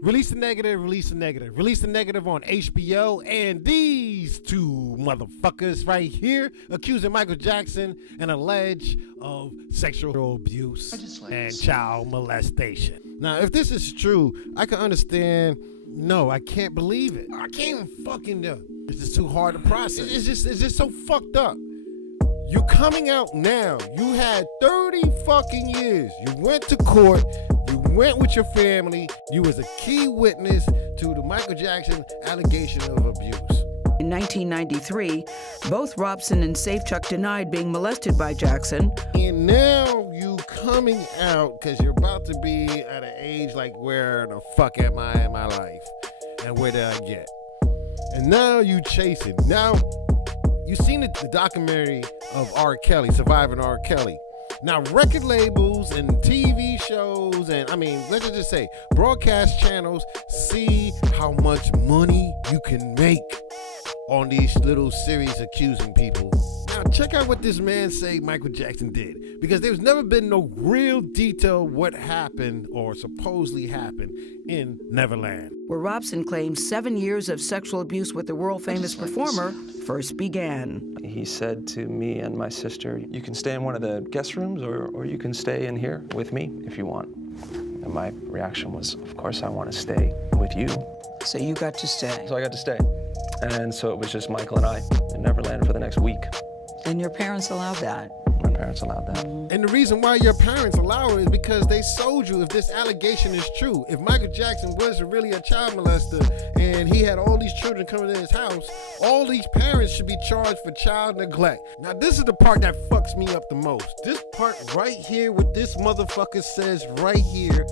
Release the negative, release the negative. Release the negative on HBO, and these two motherfuckers right here accusing Michael Jackson and alleged of sexual abuse and child molestation. Now, if this is true, I can understand. No, I can't believe it. I can't even fucking do it. It's just too hard to process. It's just so fucked up. You're coming out now. You had 30 fucking years. You went to court. You went with your family. You was a key witness to the Michael Jackson allegation of abuse. In 1993, both Robson and Safechuck denied being molested by Jackson. And now you coming out because you're about to be at an age like, where the fuck am I in my life? And where did I get? And now you chasing. Now, you seen the documentary of R. Kelly, Surviving R. Kelly. Now, record labels and TV shows and, let's just say, broadcast channels see how much money you can make on these little series accusing people. Now, check out what this man say Michael Jackson did, because there's never been no real detail what happened or supposedly happened in Neverland, where Robson claims 7 years of sexual abuse with the world-famous performer first began. He said to me and my sister, you can stay in one of the guest rooms or you can stay in here with me if you want. And my reaction was, of course I want to stay with you. So you got to stay. So I got to stay. And so it was just Michael and I in Neverland for the next week. And your parents allowed that? My parents allowed that. And the reason why your parents allow it is because they sold you if this allegation is true. If Michael Jackson was really a child molester and he had all these children coming in his house, all these parents should be charged for child neglect. Now, this is the part that fucks me up the most. This part right here, what this motherfucker says right here,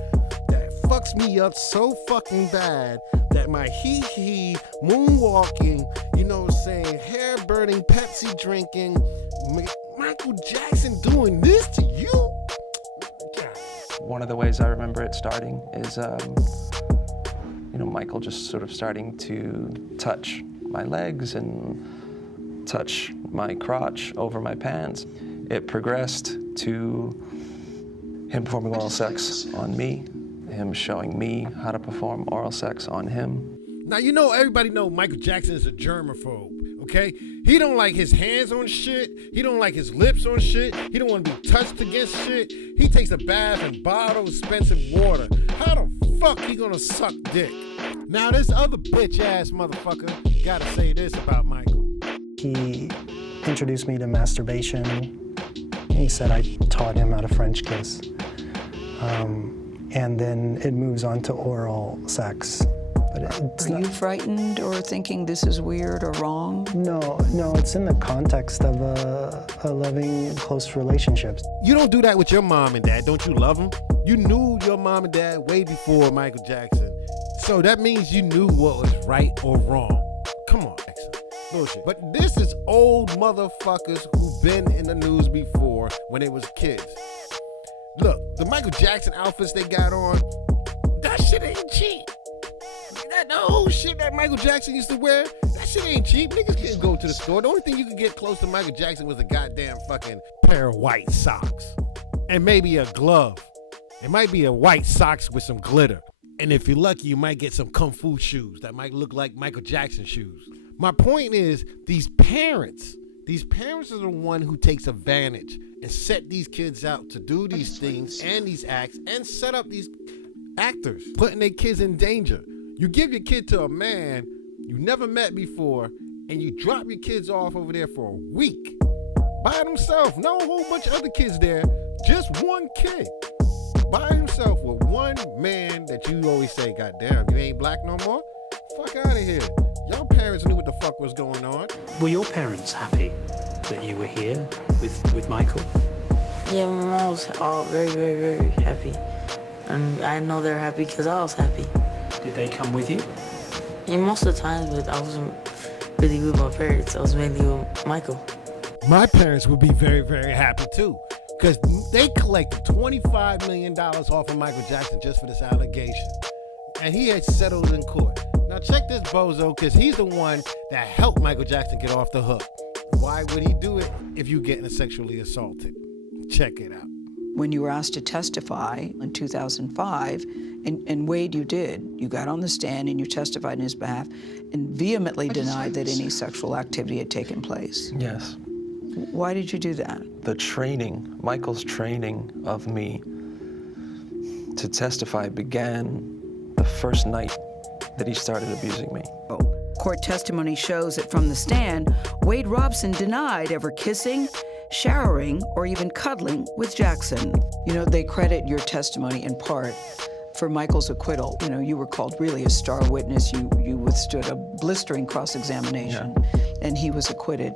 that fucks me up so fucking bad that my hee-hee, moonwalking, you know what I'm saying, hair-burning, Pepsi drinking, Michael Jackson doing this to you? God. One of the ways I remember it starting is, Michael just sort of starting to touch my legs and touch my crotch over my pants. It progressed to him performing oral sex on me, him showing me how to perform oral sex on him. Now, everybody know Michael Jackson is a germaphobe, okay? He don't like his hands on shit. He don't like his lips on shit. He don't want to be touched against shit. He takes a bath in bottled expensive water. How the fuck he gonna suck dick? Now, this other bitch-ass motherfucker gotta say this about Michael. He introduced me to masturbation. He said I taught him how to French kiss. And then it moves on to oral sex. But Are you frightened or thinking this is weird or wrong? No, it's in the context of a loving, close relationship. You don't do that with your mom and dad. Don't you love them? You knew your mom and dad way before Michael Jackson. So that means you knew what was right or wrong. Come on, Jackson. Bullshit. But this is old motherfuckers who've been in the news before when they was kids. Look, the Michael Jackson outfits they got on, that shit ain't cheap. The whole shit that Michael Jackson used to wear, that shit ain't cheap. Niggas can't go to the store. The only thing you could get close to Michael Jackson was a goddamn fucking pair of white socks. And maybe a glove. It might be a white socks with some glitter. And if you're lucky, you might get some kung fu shoes that might look like Michael Jackson shoes. My point is, these parents are the one who takes advantage and set these kids out to do these things and these acts and set up these actors, putting their kids in danger. You give your kid to a man you never met before, and you drop your kids off over there for a week by himself. No whole bunch of other kids there, just one kid by himself with one man that you always say, God damn, you ain't black no more? Fuck out of here. Y'all parents knew what the fuck was going on. Were your parents happy that you were here with Michael? Yeah, my mom was all very, very, very happy. And I know they're happy because I was happy. Did they come with you? Yeah, most of the time, but I wasn't really with my parents. I was mainly with Michael. My parents would be very, very happy too, because they collected $25 million off of Michael Jackson just for this allegation. And he had settled in court. Now check this bozo, because he's the one that helped Michael Jackson get off the hook. Why would he do it if you getting sexually assaulted? Check it out. When you were asked to testify in 2005, And Wade, you did. You got on the stand and you testified in his behalf and vehemently denied that any sexual activity had taken place. Yes. Why did you do that? The training, Michael's training of me to testify began the first night that he started abusing me. Court testimony shows that from the stand, Wade Robson denied ever kissing, showering, or even cuddling with Jackson. You know, they credit your testimony in part for Michael's acquittal. You know, you were called really a star witness. You withstood a blistering cross-examination, and he was acquitted.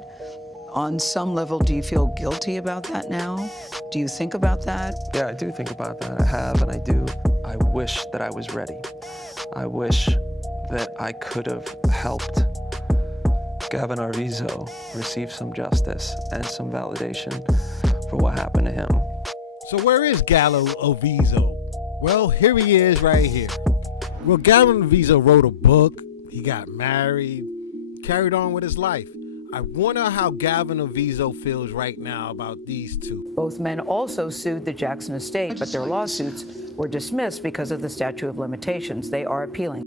On some level, do you feel guilty about that now? Do you think about that? Yeah, I do think about that. I have, and I do. I wish that I was ready. I wish that I could have helped Gavin Arvizo receive some justice and some validation for what happened to him. So where is Gallo Arvizo? Well, here he is right here. Well, Gavin Arvizo wrote a book. He got married, carried on with his life. I wonder how Gavin Arvizo feels right now about these two. Both men also sued the Jackson estate, but their lawsuits were dismissed because of the statute of limitations. They are appealing.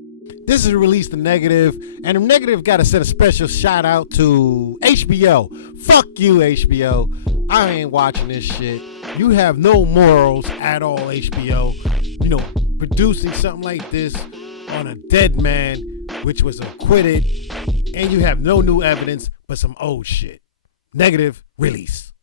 This is released The Negative, and The Negative got to send a special shout out to HBO. Fuck you, HBO. I ain't watching this shit. You have no morals at all, HBO. You know, producing something like this on a dead man, which was acquitted, and you have no new evidence but some old shit. Negative release.